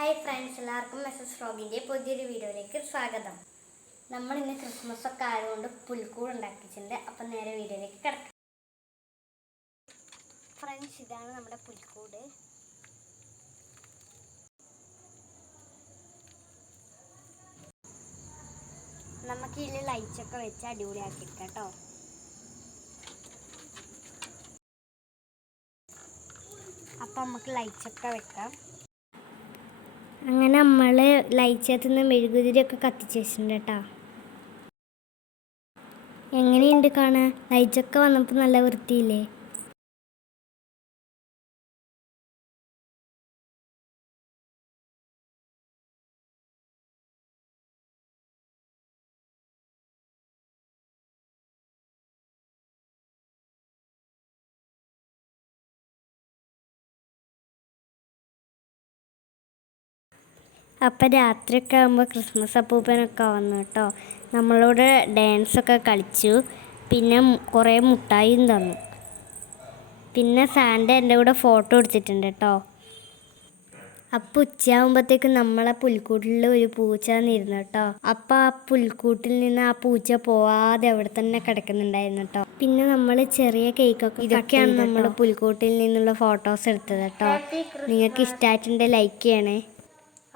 Hi friends, എല്ലാവർക്കും Messrs ഫ്രോഗിൻ്റെ പുതിയൊരു വീഡിയോയിലേക്ക് സ്വാഗതം. നമ്മൾ ഇന്ന് ക്രിസ്മസ് ഒക്കെ ആയതുകൊണ്ട് പുൽക്കൂട് ഉണ്ടാക്കിയിട്ടുണ്ട്. അപ്പം നേരെ വീഡിയോയിലേക്ക് കിടക്കാം. ഫ്രണ്ട്സ്, ഇതാണ് നമ്മുടെ പുൽക്കൂട്. നമുക്ക് ഇതിൽ ലൈറ്റ്സൊക്കെ വെച്ച് അടിപൊളിയാക്കിയെടുക്കാം കേട്ടോ. അപ്പം നമുക്ക് ലൈറ്റ്സൊക്കെ വെക്കാം. അങ്ങനെ നമ്മൾ ലൈറ്റ്സത്തുനിന്ന് മെഴുകുതിരിയൊക്കെ കത്തിച്ച് വെച്ചിട്ടുണ്ട് കേട്ടോ. എങ്ങനെയുണ്ട് കാണാൻ? ലൈറ്റ്സൊക്കെ വന്നപ്പോൾ നല്ല വൃത്തിയില്ലേ? അപ്പം രാത്രിയൊക്കെ ആകുമ്പോൾ ക്രിസ്മസ് അപ്പൂപ്പനൊക്കെ വന്നു കേട്ടോ. നമ്മളോട് ഡാൻസൊക്കെ കളിച്ചു. പിന്നെ കുറേ മുട്ടായിയും തന്നു. പിന്നെ സാന്റ എൻ്റെ കൂടെ ഫോട്ടോ എടുത്തിട്ടുണ്ട് കേട്ടോ. അപ്പോൾ ഉച്ചയാകുമ്പോഴത്തേക്കും നമ്മളെ പുൽക്കൂട്ടിൽ ഒരു പൂച്ച വന്നിരുന്നു കേട്ടോ. അപ്പോൾ ആ പുൽക്കൂട്ടിൽ നിന്ന് ആ പൂച്ച പോവാതെ അവിടെ തന്നെ കിടക്കുന്നുണ്ടായിരുന്നു കേട്ടോ. പിന്നെ നമ്മൾ ചെറിയ കേക്കൊക്കെ, ഇതൊക്കെയാണ് നമ്മൾ പുൽക്കൂട്ടിൽ നിന്നുള്ള ഫോട്ടോസ് എടുത്തത് കേട്ടോ. നിങ്ങൾക്ക് ഇഷ്ടമായിട്ടുണ്ടെങ്കിൽ ലൈക്ക് ചെയ്യണേ.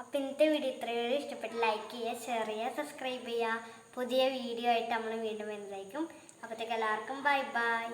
അപ്പോൾ ഇന്നത്തെ വീഡിയോ ഇത്രയേ ഇഷ്ടപ്പെട്ട് ലൈക്ക് ചെയ്യുക, ഷെയർ ചെയ്യുക, സബ്സ്ക്രൈബ് ചെയ്യുക. പുതിയ വീഡിയോ ആയിട്ട് നമ്മൾ വീണ്ടും വരുന്നതായിരിക്കും. അപ്പോഴത്തേക്ക് എല്ലാവർക്കും ബൈ ബൈ.